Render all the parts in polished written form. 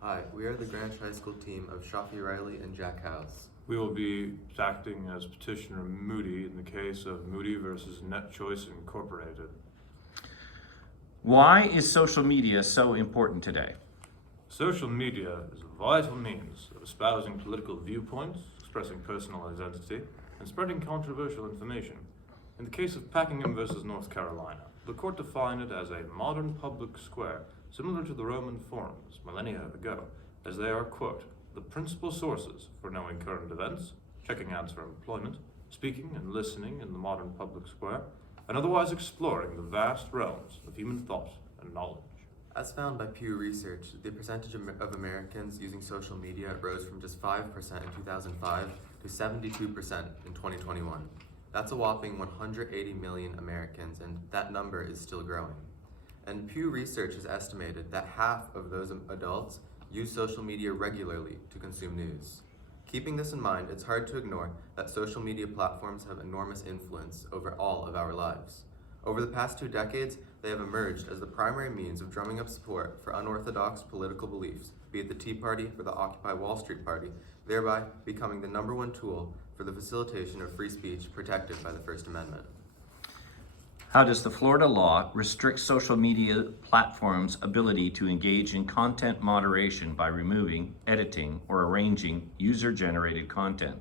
Hi, we are the Greenwich High School team of Shafi, Reilly, and Jack House. We will be acting as petitioner Moody in the case of Moody versus Net Choice Incorporated. Why is social media so important today? Social media is a vital means of espousing political viewpoints, expressing personal identity, and spreading controversial information. In the case of Packingham versus North Carolina, the court defined it as a modern public square similar to the Roman forums millennia ago, as they are, quote, the principal sources for knowing current events, checking ads for employment, speaking and listening in the modern public square, and otherwise exploring the vast realms of human thought and knowledge. As found by Pew Research, the percentage of Americans using social media rose from just 5% in 2005 to 72% in 2021. That's a whopping 180 million Americans, and that number is still growing. And Pew Research has estimated that half of those adults use social media regularly to consume news. Keeping this in mind, it's hard to ignore that social media platforms have enormous influence over all of our lives. Over the past 2 decades, they have emerged as the primary means of drumming up support for unorthodox political beliefs, be it the Tea Party or the Occupy Wall Street Party, thereby becoming the #1 tool for the facilitation of free speech protected by the First Amendment. How does the Florida law restrict social media platforms' ability to engage in content moderation by removing, editing, or arranging user-generated content?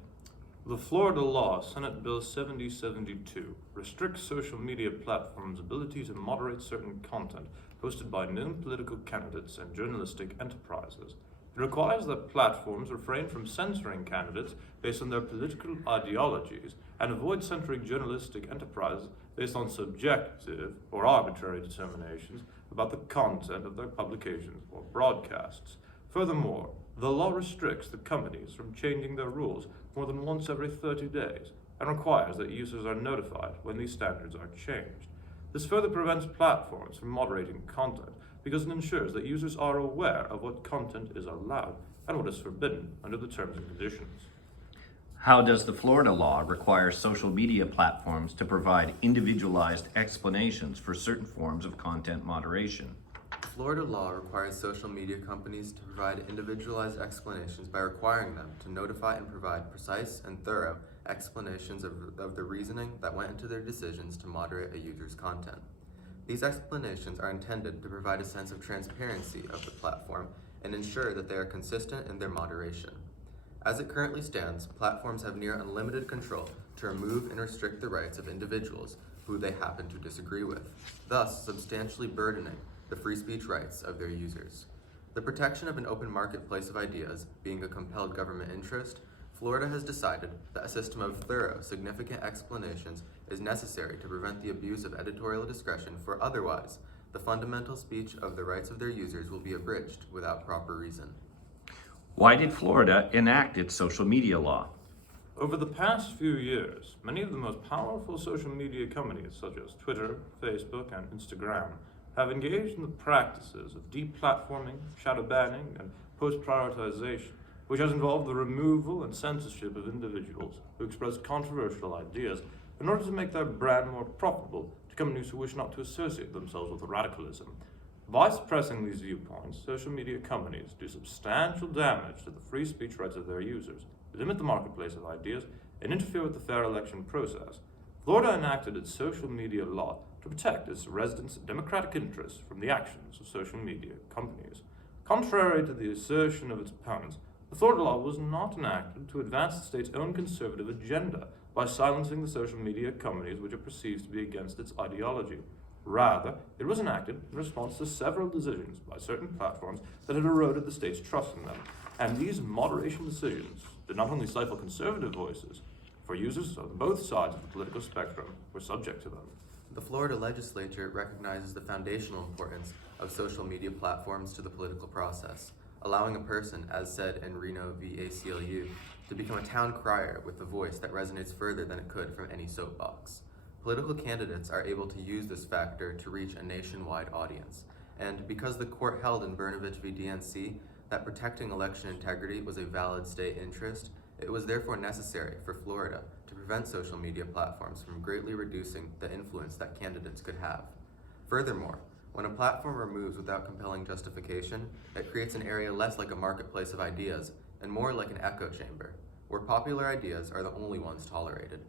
The Florida law, Senate Bill 7072, restricts social media platforms' ability to moderate certain content posted by known political candidates and journalistic enterprises. It requires that platforms refrain from censoring candidates based on their political ideologies and avoid censoring journalistic enterprises based on subjective or arbitrary determinations about the content of their publications or broadcasts. Furthermore, the law restricts the companies from changing their rules more than once every 30 days and requires that users are notified when these standards are changed. This further prevents platforms from moderating content because it ensures that users are aware of what content is allowed and what is forbidden under the terms and conditions. How does the Florida law require social media platforms to provide individualized explanations for certain forms of content moderation? Florida law requires social media companies to provide individualized explanations by requiring them to notify and provide precise and thorough explanations of the reasoning that went into their decisions to moderate a user's content. These explanations are intended to provide a sense of transparency of the platform and ensure that they are consistent in their moderation. As it currently stands, platforms have near unlimited control to remove and restrict the rights of individuals who they happen to disagree with, thus substantially burdening the free speech rights of their users. The protection of an open marketplace of ideas being a compelled government interest, Florida has decided that a system of thorough, significant explanations is necessary to prevent the abuse of editorial discretion, for otherwise, the fundamental speech of the rights of their users will be abridged without proper reason. Why did Florida enact its social media law? Over the past few years, many of the most powerful social media companies, such as Twitter, Facebook, and Instagram, have engaged in the practices of deplatforming, shadow banning, and post-prioritization, which has involved the removal and censorship of individuals who express controversial ideas in order to make their brand more profitable to companies who wish not to associate themselves with radicalism. By suppressing these viewpoints, social media companies do substantial damage to the free speech rights of their users, limit the marketplace of ideas, and interfere with the fair election process. Florida enacted its social media law to protect its residents' democratic interests from the actions of social media companies. Contrary to the assertion of its opponents, the Florida law was not enacted to advance the state's own conservative agenda by silencing the social media companies which it perceives to be against its ideology. Rather, it was enacted in response to several decisions by certain platforms that had eroded the state's trust in them. And these moderation decisions did not only stifle conservative voices, for users on both sides of the political spectrum were subject to them. The Florida legislature recognizes the foundational importance of social media platforms to the political process, allowing a person, as said in Reno v. ACLU, to become a town crier with a voice that resonates further than it could from any soapbox. Political candidates are able to use this factor to reach a nationwide audience, and because the court held in Brnovich v. DNC that protecting election integrity was a valid state interest, it was therefore necessary for Florida to prevent social media platforms from greatly reducing the influence that candidates could have. Furthermore, When a platform removes without compelling justification, it creates an area less like a marketplace of ideas and more like an echo chamber, where popular ideas are the only ones tolerated.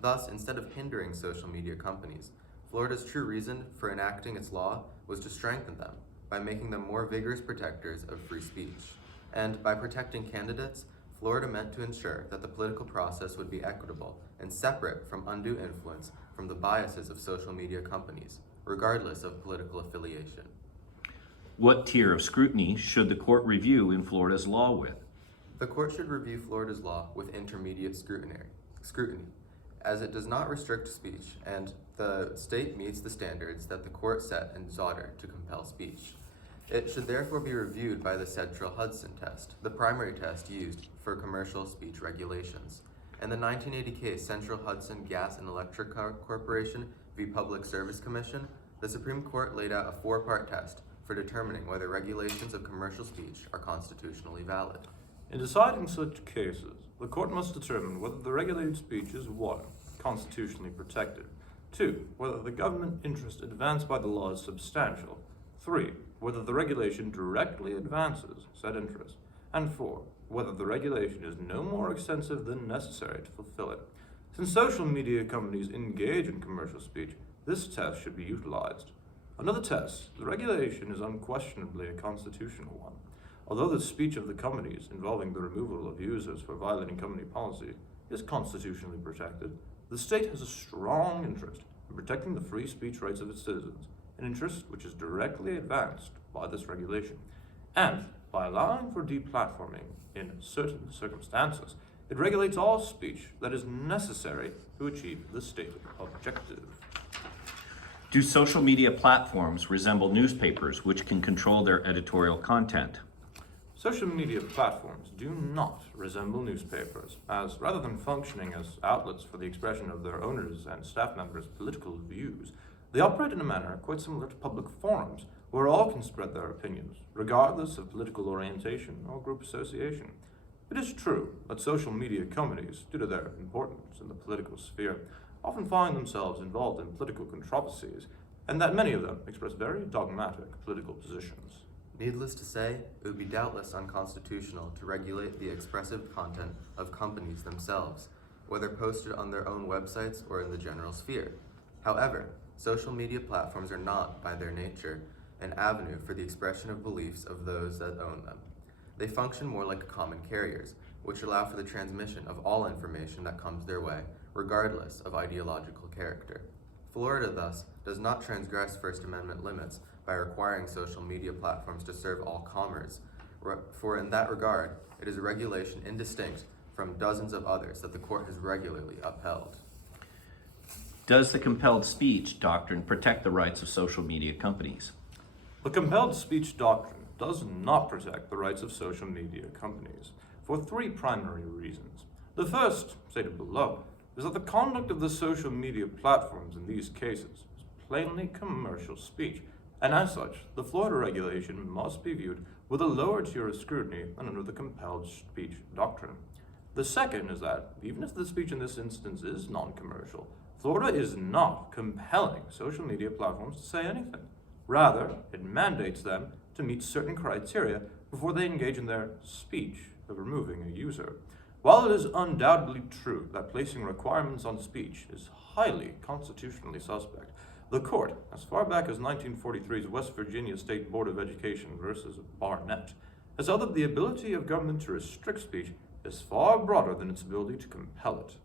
Thus, instead of hindering social media companies, Florida's true reason for enacting its law was to strengthen them by making them more vigorous protectors of free speech. And by protecting candidates, Florida meant to ensure that the political process would be equitable and separate from undue influence from the biases of social media companies, regardless of political affiliation. What tier of scrutiny should the court review in Florida's law with? The court should review Florida's law with intermediate scrutiny, as it does not restrict speech and the state meets the standards that the court set in Zotter to compel speech. It should therefore be reviewed by the Central Hudson test, the primary test used for commercial speech regulations. In the 1980 case Central Hudson Gas and Electric Corporation v. Public Service Commission, the Supreme Court laid out a 4-part test for determining whether regulations of commercial speech are constitutionally valid. In deciding such cases, the court must determine whether the regulated speech is 1. Constitutionally protected, 2. Whether the government interest advanced by the law is substantial, 3. Whether the regulation directly advances said interest, and 4. Whether the regulation is no more extensive than necessary to fulfill it. Since social media companies engage in commercial speech, this test should be utilized. Another test, the regulation is unquestionably a constitutional one. Although the speech of the companies involving the removal of users for violating company policy is constitutionally protected, the state has a strong interest in protecting the free speech rights of its citizens, an interest which is directly advanced by this regulation. And by allowing for deplatforming in certain circumstances, it regulates all speech that is necessary to achieve the stated objective. Do social media platforms resemble newspapers which can control their editorial content? Social media platforms do not resemble newspapers, as rather than functioning as outlets for the expression of their owners' and staff members' political views, they operate in a manner quite similar to public forums, where all can spread their opinions, regardless of political orientation or group association. It is true that social media companies, due to their importance in the political sphere, often find themselves involved in political controversies, and that many of them express very dogmatic political positions. Needless to say, it would be doubtless unconstitutional to regulate the expressive content of companies themselves, whether posted on their own websites or in the general sphere. However, social media platforms are not, by their nature, an avenue for the expression of beliefs of those that own them. They function more like common carriers, which allow for the transmission of all information that comes their way, regardless of ideological character. Florida, thus, does not transgress First Amendment limits by requiring social media platforms to serve all comers, for in that regard, it is a regulation indistinct from dozens of others that the court has regularly upheld. Does the compelled speech doctrine protect the rights of social media companies? The compelled speech doctrine does not protect the rights of social media companies for 3 primary reasons. The first, stated below, is that the conduct of the social media platforms in these cases is plainly commercial speech, and as such, the Florida regulation must be viewed with a lower tier of scrutiny than under the compelled speech doctrine. The second is that, even if the speech in this instance is non-commercial, Florida is not compelling social media platforms to say anything. Rather, it mandates them to meet certain criteria before they engage in their speech of removing a user. While it is undoubtedly true that placing requirements on speech is highly constitutionally suspect, the court, as far back as 1943's West Virginia State Board of Education versus Barnett, has held that the ability of government to restrict speech is far broader than its ability to compel it.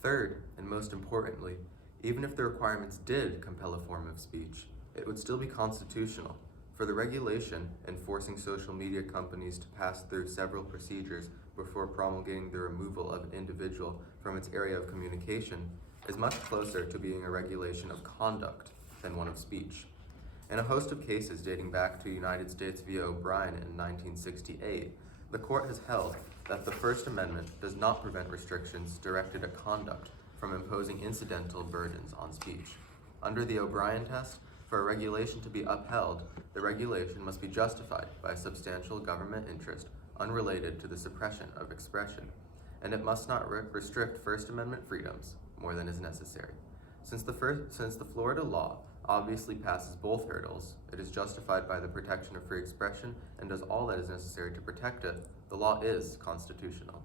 Third, and most importantly, even if the requirements did compel a form of speech, it would still be constitutional, for the regulation enforcing social media companies to pass through several procedures before promulgating the removal of an individual from its area of communication is much closer to being a regulation of conduct than one of speech. In a host of cases dating back to United States v. O'Brien in 1968, the court has held that the First Amendment does not prevent restrictions directed at conduct from imposing incidental burdens on speech. Under the O'Brien test, for a regulation to be upheld, the regulation must be justified by a substantial government interest unrelated to the suppression of expression, and it must not restrict First Amendment freedoms more than is necessary. Since the Florida law obviously passes both hurdles. It is justified by the protection of free expression and does all that is necessary to protect it. The law is constitutional.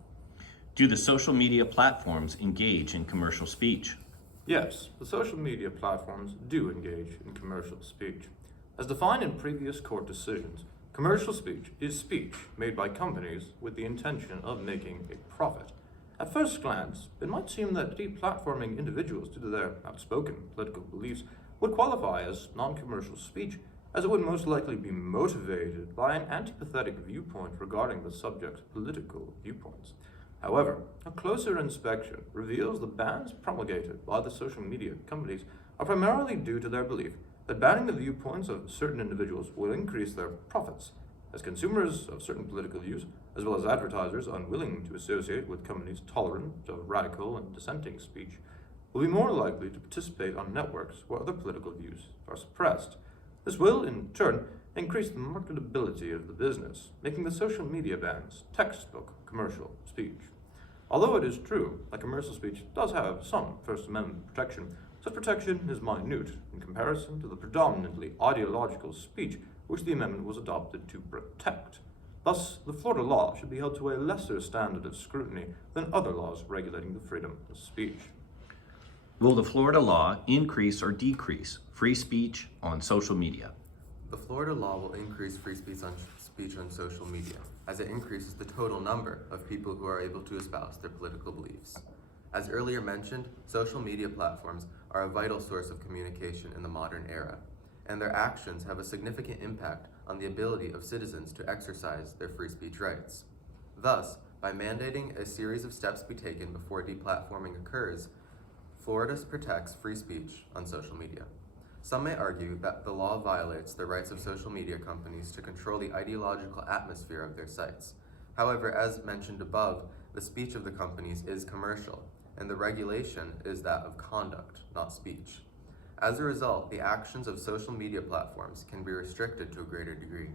Do the social media platforms engage in commercial speech? Yes, the social media platforms do engage in commercial speech. As defined in previous court decisions, commercial speech is speech made by companies with the intention of making a profit. At first glance, it might seem that deplatforming individuals due to their outspoken political beliefs would qualify as non-commercial speech, as it would most likely be motivated by an antipathetic viewpoint regarding the subject's political viewpoints. However, a closer inspection reveals the bans promulgated by the social media companies are primarily due to their belief that banning the viewpoints of certain individuals will increase their profits, as consumers of certain political views, as well as advertisers unwilling to associate with companies tolerant of radical and dissenting speech, will be more likely to participate on networks where other political views are suppressed. This will, in turn, increase the marketability of the business, making the social media bans textbook commercial speech. Although it is true that commercial speech does have some First Amendment protection, such protection is minute in comparison to the predominantly ideological speech which the amendment was adopted to protect. Thus, the Florida law should be held to a lesser standard of scrutiny than other laws regulating the freedom of speech. Will the Florida law increase or decrease free speech on social media? The Florida law will increase free speech on social media, as it increases the total number of people who are able to espouse their political beliefs. As earlier mentioned, social media platforms are a vital source of communication in the modern era, and their actions have a significant impact on the ability of citizens to exercise their free speech rights. Thus, by mandating a series of steps be taken before deplatforming occurs, Florida protects free speech on social media. Some may argue that the law violates the rights of social media companies to control the ideological atmosphere of their sites. However, as mentioned above, the speech of the companies is commercial, and the regulation is that of conduct, not speech. As a result, the actions of social media platforms can be restricted to a greater degree.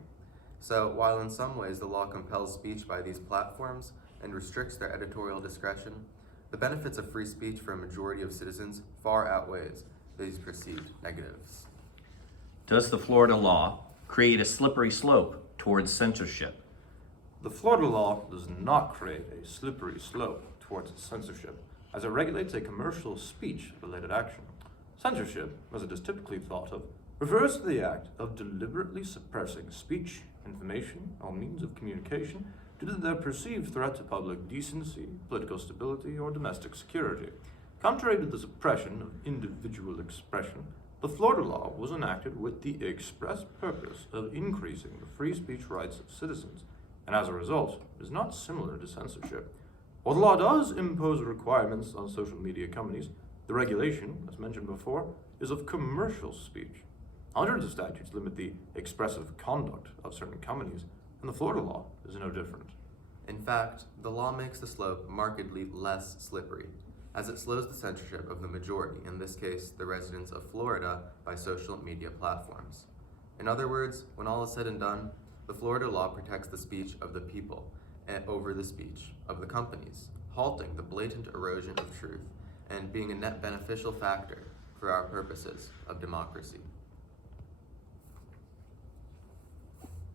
So, while in some ways the law compels speech by these platforms and restricts their editorial discretion, the benefits of free speech for a majority of citizens far outweighs these perceived negatives. Does the Florida law create a slippery slope towards censorship? The Florida law does not create a slippery slope towards censorship, as it regulates a commercial speech-related action. Censorship, as it is typically thought of, refers to the act of deliberately suppressing speech, information, or means of communication due to their perceived threat to public decency, political stability, or domestic security. Contrary to the suppression of individual expression, the Florida law was enacted with the express purpose of increasing the free speech rights of citizens, and as a result, is not similar to censorship. While the law does impose requirements on social media companies, the regulation, as mentioned before, is of commercial speech. Hundreds of statutes limit the expressive conduct of certain companies, and the Florida law is no different. In fact, the law makes the slope markedly less slippery, as it slows the censorship of the majority, in this case, the residents of Florida, by social media platforms. In other words, when all is said and done, the Florida law protects the speech of the people over the speech of the companies, halting the blatant erosion of truth and being a net beneficial factor for our purposes of democracy.